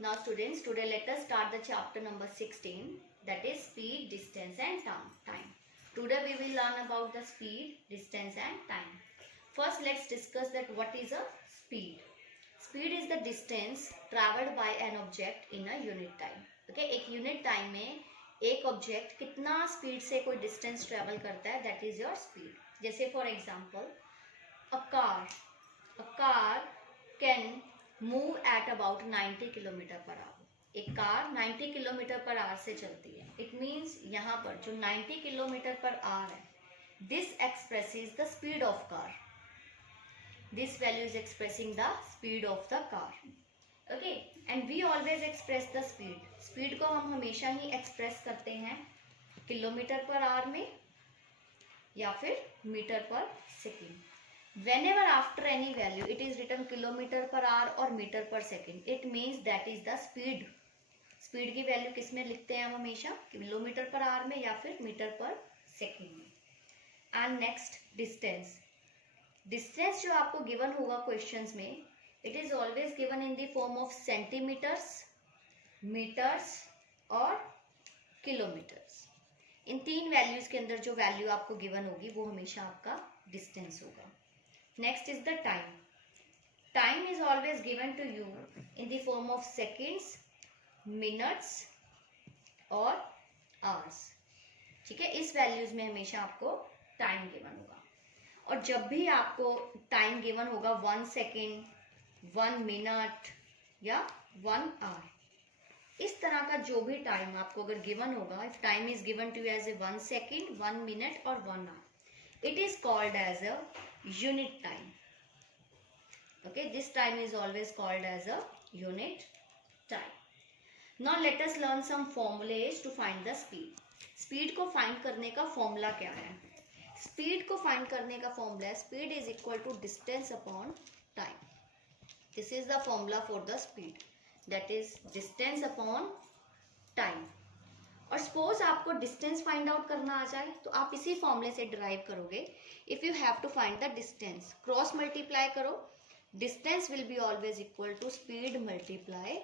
Now students, today let us start the chapter number 16, that is speed, distance and time. Today we will learn about the speed, distance and time. First let's discuss that what is a speed. Speed is the distance traveled by an object in a unit time. Okay, एक unit time में एक object कितना speed से कोई distance travel करता है, that is your speed. जैसे for example, a car can move at about 90 kilometre per our. एक कार 90 किलोमीटर पर आवर से चलती है. इट मीन्स यहाँ पर जो 90 किलोमीटर पर आवर है, this expresses the speed of car. This value is expressing the speed of the car. Okay, and we always express the speed. Speed को हम हमेशा ही एक्सप्रेस करते हैं किलोमीटर पर आवर में या फिर metre per second. Whenever after any value it is written kilometer per hour or meter per second, it means that is the speed. Speed की value किस में लिखते हैं हम हमेशा, किलोमीटर पर आवर में या फिर मीटर पर सेकेंड में. And next distance. डिस्टेंस जो आपको गिवन होगा क्वेश्चंस में, it is always given in the form of centimetres, metres और किलोमीटर्स. इन तीन वैल्यूज के अंदर जो वैल्यू आपको गिवन होगी वो हमेशा आपका डिस्टेंस होगा. Next is the time. Time is always given to you in the form of seconds, minutes और hours. ठीक है, इस वैल्यूज में हमेशा आपको टाइम गिवन होगा. और जब भी आपको टाइम गिवन होगा 1 सेकेंड, 1 मिनट या 1 आवर, इस तरह का जो भी टाइम आपको अगर गिवन होगा, if time is given to you as a 1 second, 1 minute और 1 hour, it is called as a unit time. Okay, this time is always called as a unit time. Now let us learn some formulas to find the speed. Speed को find करने का formula क्या है? Speed को find करने का formula, speed is equal to distance upon time. This is the formula for the speed, that is distance upon time. और suppose आपको डिस्टेंस फाइंड आउट करना आ जाए तो आप इसी फॉर्मूले से डिराइव करोगे. If you have to find the distance, cross multiply करो, distance will be always equal to speed multiply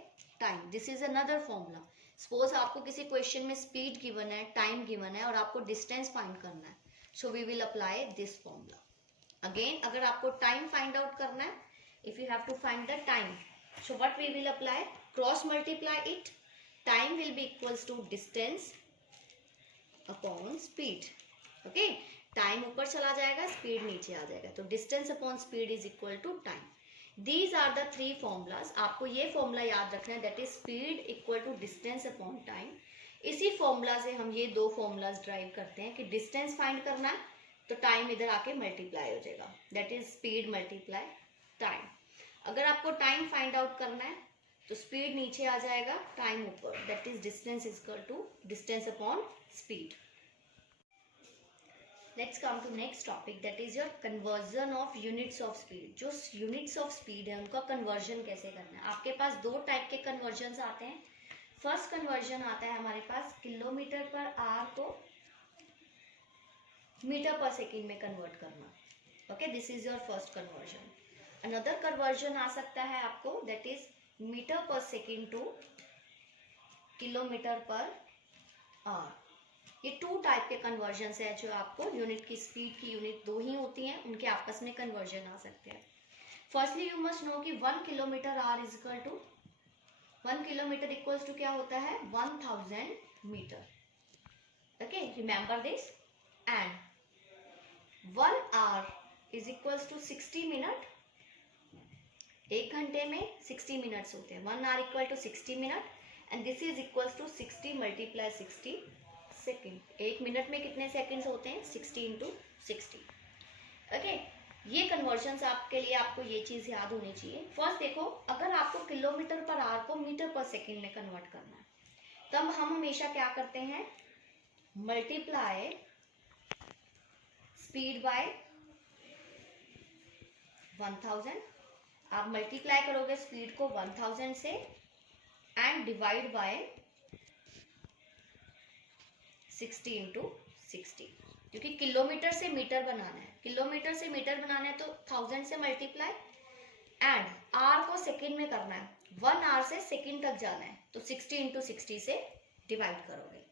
time. This is another formula. Suppose आपको किसी क्वेश्चन में स्पीड गिवन है, टाइम गिवन है और आपको डिस्टेंस फाइंड करना है, so we will apply this formula. Again अगर आपको टाइम फाइंड आउट करना है, if you have to find the time, so what we will apply, cross multiply it. Time will be equals to distance upon speed. Okay, time ऊपर चला जाएगा, speed नीचे आ जाएगा, तो distance upon speed is equal to time. These are the three formulas. आपको ये formula याद रखना है, that is speed equal to distance upon time. इसी फॉर्मूला से हम ये दो फॉर्मूलाज ड्राइव करते हैं कि डिस्टेंस फाइंड करना है तो टाइम इधर आके मल्टीप्लाई हो जाएगा, that is speed multiply time. अगर आपको टाइम फाइंड आउट करना है तो स्पीड नीचे आ जाएगा, टाइम ऊपर, that is distance is equal to distance upon speed. Let's come to next topic, that is your conversion of units of speed. जो units of speed है उनका कन्वर्जन कैसे करना है. आपके पास दो टाइप के कन्वर्जन आते हैं. फर्स्ट कन्वर्जन आता है हमारे पास किलोमीटर पर आवर को मीटर पर सेकेंड में कन्वर्ट करना. Okay, this is your first conversion. Another conversion आ सकता है आपको, that is metre per second to kilometre per hour. ये टू टाइप के कन्वर्जन है जो आपको यूनिट की स्पीड की यूनिट दो ही होती हैं, उनके आपस में कन्वर्जन आ सकते हैं. फर्स्टली यू मस्ट नो कि 1 kilometre hour is equal to 1 kilometre equals to क्या होता है, 1000 metre. Okay, remember this. And 1 hour is equals to 60 minute. एक घंटे में 60 मिनट्स होते हैं. 1 hour equal to 60 minute and this is equals to 60 multiply 60 second. एक मिनट में कितने सेकेंड्स होते हैं, 60 इंटू 60. ओके, ये कन्वर्जन आपके लिए आपको ये चीज़ याद होनी चाहिए. फर्स्ट देखो, अगर आपको किलोमीटर पर आवर को मीटर पर सेकेंड में कन्वर्ट करना है तब हम हमेशा क्या करते हैं, मल्टीप्लाई स्पीड बाय 1000. आप मल्टीप्लाई करोगे स्पीड को 1000 से एंड डिवाइड बाय 60 इंटू 60, क्योंकि किलोमीटर से मीटर बनाना है. किलोमीटर से मीटर बनाना है तो 1000 से मल्टीप्लाई एंड आर को सेकेंड में करना है. 1 आवर से सेकंड तक जाना है तो 60 इंटू 60 से डिवाइड करोगे।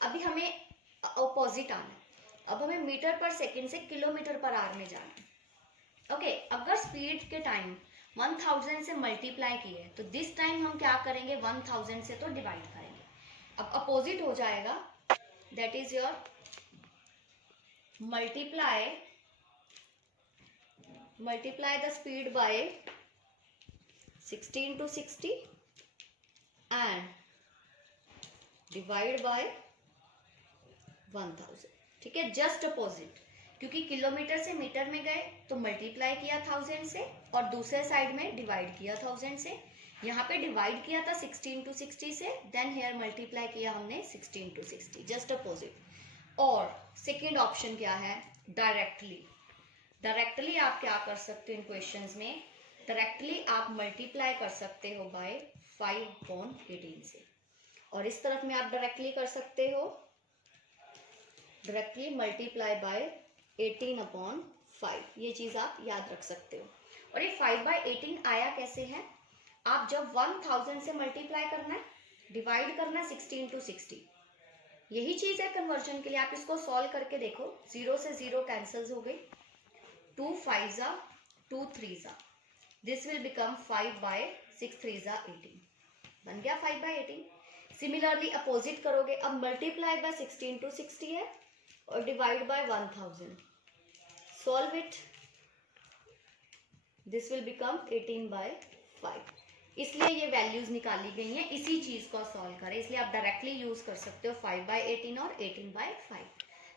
अभी हमें ऑपोजिट आना है, अब हमें मीटर पर सेकंड से किलोमीटर पर आवर में जाना है। ओके, अगर स्पीड के टाइम 1000 से मल्टीप्लाई किए तो दिस टाइम हम क्या करेंगे, 1000 से तो डिवाइड करेंगे। अब अपोजिट हो जाएगा, that is your multiply the speed by 60 into 60 and divide by 1000। ठीक है, जस्ट अपोजिट, क्योंकि किलोमीटर से मीटर में गए तो मल्टीप्लाई किया 1000 से और दूसरे साइड में डिवाइड किया 1000 से। यहाँ पे डिवाइड किया था 60 into 60 से, देन हेयर मल्टीप्लाई किया हमने 60 into 60, जस्ट अपोजिट। और सेकेंड ऑप्शन क्या है, डायरेक्टली। डायरेक्टली आप क्या कर सकते हो इन क्वेश्चंस में, डायरेक्टली आप मल्टीप्लाई कर सकते हो बाय 5/18 से, और इस तरफ में आप डायरेक्टली कर सकते हो डायरेक्टली मल्टीप्लाई बाय 18/5। ये चीज आप याद रख सकते हो। और ये 5/18 आया कैसे है, आप जब 1000 से मल्टीप्लाई करना है, डिवाइड करना है 60 into 60, यही चीज है कन्वर्जन के लिए। आप इसको सॉल्व करके देखो, 0 से 0 कैंसिल्स हो गई, 2 5s 2 3s, this will become 5/6 3s 18, बन गया 5/18। सिमिलरली अपोजिट करोगे, अब मल्टीप्लाई बाय 60 into 60 है और divide by 1000, solve it, this will become 18/5। इसलिए ये वैल्यूज निकाली गई हैं, इसी चीज को सॉल्व करें, इसलिए आप डायरेक्टली यूज कर सकते हो 5/18 और 18/5।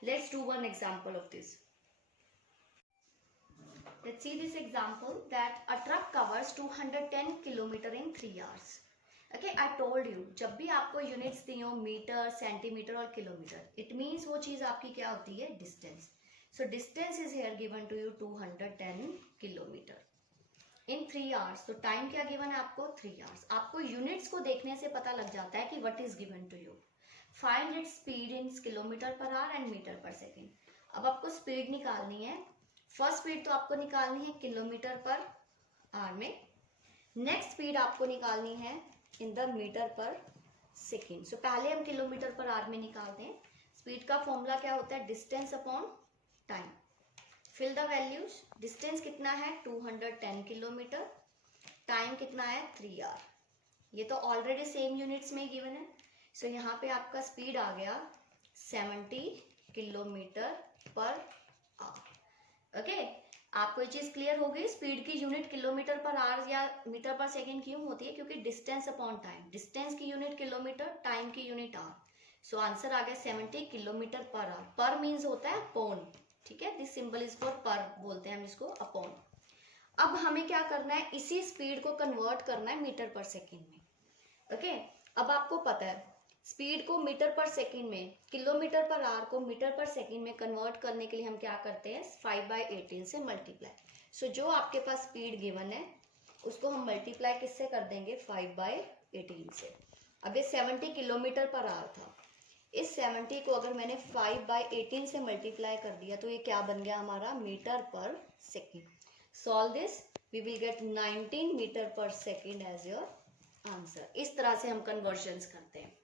Let's do one example of this. Let's see this example that a truck covers 210 kilometer in 3 hours. Okay, I told you, जब भी आपको यूनिट्स दी हो मीटर, सेंटीमीटर और किलोमीटर, इट मीन्स वो चीज आपकी क्या होती है, distance. So distance is here given to you 210 kilometre in 3 hours. तो टाइम क्या गिवन है आपको, 3 आवर्स। आपको यूनिट्स को देखने से पता लग जाता है कि what is given to you. Find its speed in kilometre per hour and metre per second. अब आपको स्पीड निकालनी है। फर्स्ट स्पीड तो आपको निकालनी है किलोमीटर पर आवर में, नेक्स्ट स्पीड आपको निकालनी है in the metre per second. सो पहले हम किलोमीटर पर आवर में निकालते हैं। स्पीड का फॉर्मूला क्या होता है, distance upon time. Fill the values, distance कितना है 210 किलोमीटर, टाइम कितना है 3 आवर। ये तो ऑलरेडी सेम यूनिट्स में गिवन है। सो यहाँ पे आपका स्पीड आ गया 70 किलोमीटर पर आवर। ओके, आपको ये चीज क्लियर हो गई। स्पीड की यूनिट किलोमीटर पर आवर या मीटर पर सेकंड क्यों होती है, क्योंकि डिस्टेंस अपॉन टाइम, डिस्टेंस की यूनिट किलोमीटर, टाइम की यूनिट आवर। सो आंसर आ गया 70 किलोमीटर पर आवर। पर मीन्स होता है अपॉन, ठीक है, दिस सिंबल इज फॉर पर, बोलते हैं हम इसको अपॉन। अब हमें क्या करना है, इसी स्पीड को कन्वर्ट करना है मीटर पर सेकेंड में। ओके, अब आपको पता है स्पीड को मीटर पर सेकंड में, किलोमीटर पर आवर को मीटर पर सेकंड में कन्वर्ट करने के लिए हम क्या करते हैं, 5/18 से मल्टीप्लाई। सो जो आपके पास स्पीड गिवन है उसको हम मल्टीप्लाई किससे कर देंगे, 5/18 से। अब ये 70 किलोमीटर पर आवर था, इस 70 को अगर मैंने 5/18 से मल्टीप्लाई कर दिया तो ये क्या बन गया हमारा, metre per second. Solve this, we will get 19 metre per second as your answer. इस तरह से हम कन्वर्जन्स करते हैं।